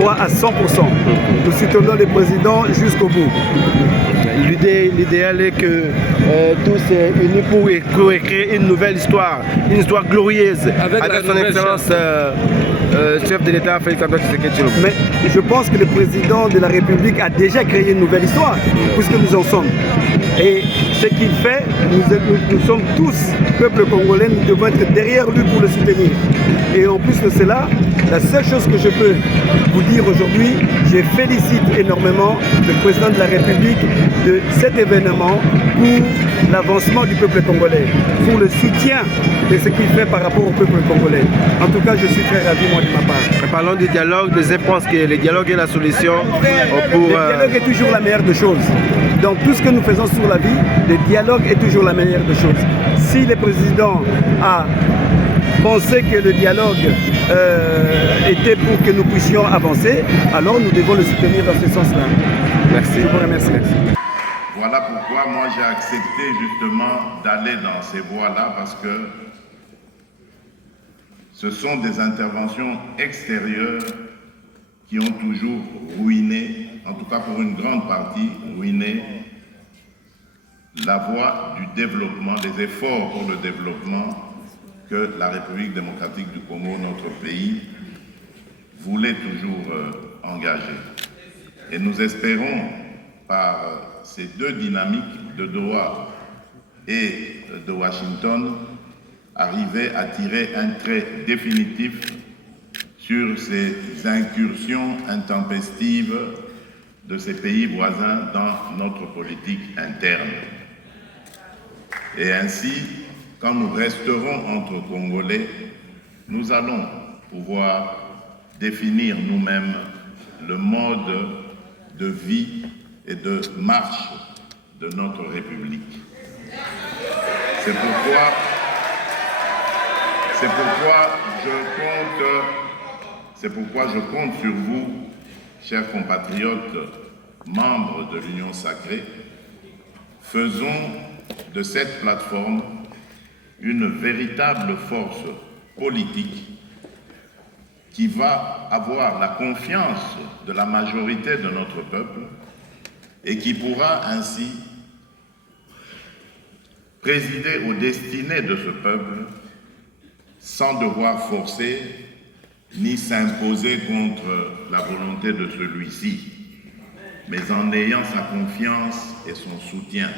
crois à 100%. Nous soutenons le président jusqu'au bout. L'idéal est que tous soient unis pour écrire une nouvelle histoire glorieuse avec son excellence chef de l'État Félix Antoine Tshisekedi Tshilombo. Mais je pense que le président de la République a déjà créé une nouvelle histoire, puisque nous en sommes. Et ce qu'il fait, nous sommes tous, peuple congolais, nous devons être derrière lui pour le soutenir. Et en plus de cela, la seule chose que je peux vous dire aujourd'hui, je félicite énormément le président de la République de cet événement pour l'avancement du peuple congolais, pour le soutien de ce qu'il fait par rapport au peuple congolais. En tout cas, je suis très ravi, moi, de ma part. Parlons du dialogue, je pense que le dialogue est la solution pour... Le dialogue est toujours la meilleure des choses. Dans tout ce que nous faisons sur la vie, le dialogue est toujours la meilleure des choses. Si le président a pensé que le dialogue était pour que nous puissions avancer, alors nous devons le soutenir dans ce sens-là. Merci. Je vous remercie. Voilà pourquoi moi j'ai accepté justement d'aller dans ces voies-là, parce que ce sont des interventions extérieures qui ont toujours ruiné, en tout cas pour une grande partie, ruiné la voie du développement, les efforts pour le développement que la République démocratique du Congo, notre pays, voulait toujours engager. Et nous espérons, par ces deux dynamiques de Doha et de Washington, arriver à tirer un trait définitif sur ces incursions intempestives de ces pays voisins dans notre politique interne. Et ainsi, quand nous resterons entre Congolais, nous allons pouvoir définir nous-mêmes le mode de vie et de marche de notre République. C'est pourquoi je compte sur vous, chers compatriotes, membres de l'Union sacrée. Faisons de cette plateforme une véritable force politique qui va avoir la confiance de la majorité de notre peuple et qui pourra ainsi présider aux destinées de ce peuple sans devoir forcer ni s'imposer contre la volonté de celui-ci, mais en ayant sa confiance et son soutien.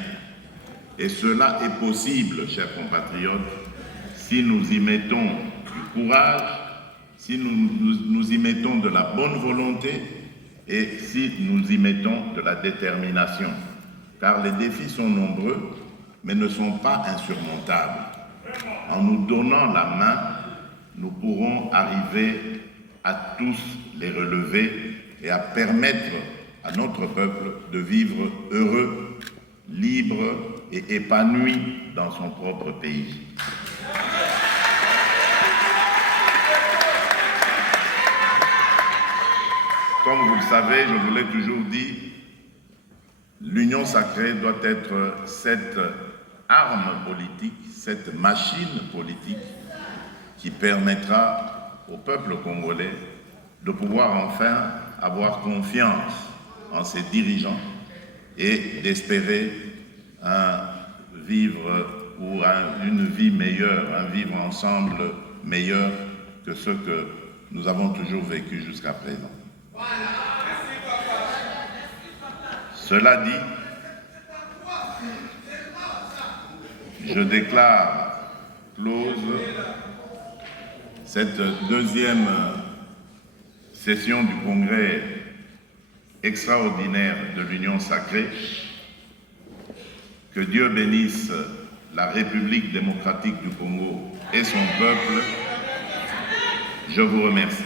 Et cela est possible, chers compatriotes, si nous y mettons du courage, si nous y mettons de la bonne volonté et si nous y mettons de la détermination. Car les défis sont nombreux, mais ne sont pas insurmontables. En nous donnant la main, nous pourrons arriver à tous les relever et à permettre à notre peuple de vivre heureux, libre et épanoui dans son propre pays. Comme vous le savez, je vous l'ai toujours dit, l'union sacrée doit être cette arme politique, cette machine politique qui permettra au peuple congolais de pouvoir enfin avoir confiance en ses dirigeants et d'espérer vivre ou une vie meilleure, un vivre ensemble meilleur que ce que nous avons toujours vécu jusqu'à présent. Cela dit, je déclare close cette deuxième session du congrès extraordinaire de l'Union sacrée. Que Dieu bénisse la République démocratique du Congo et son peuple. Je vous remercie.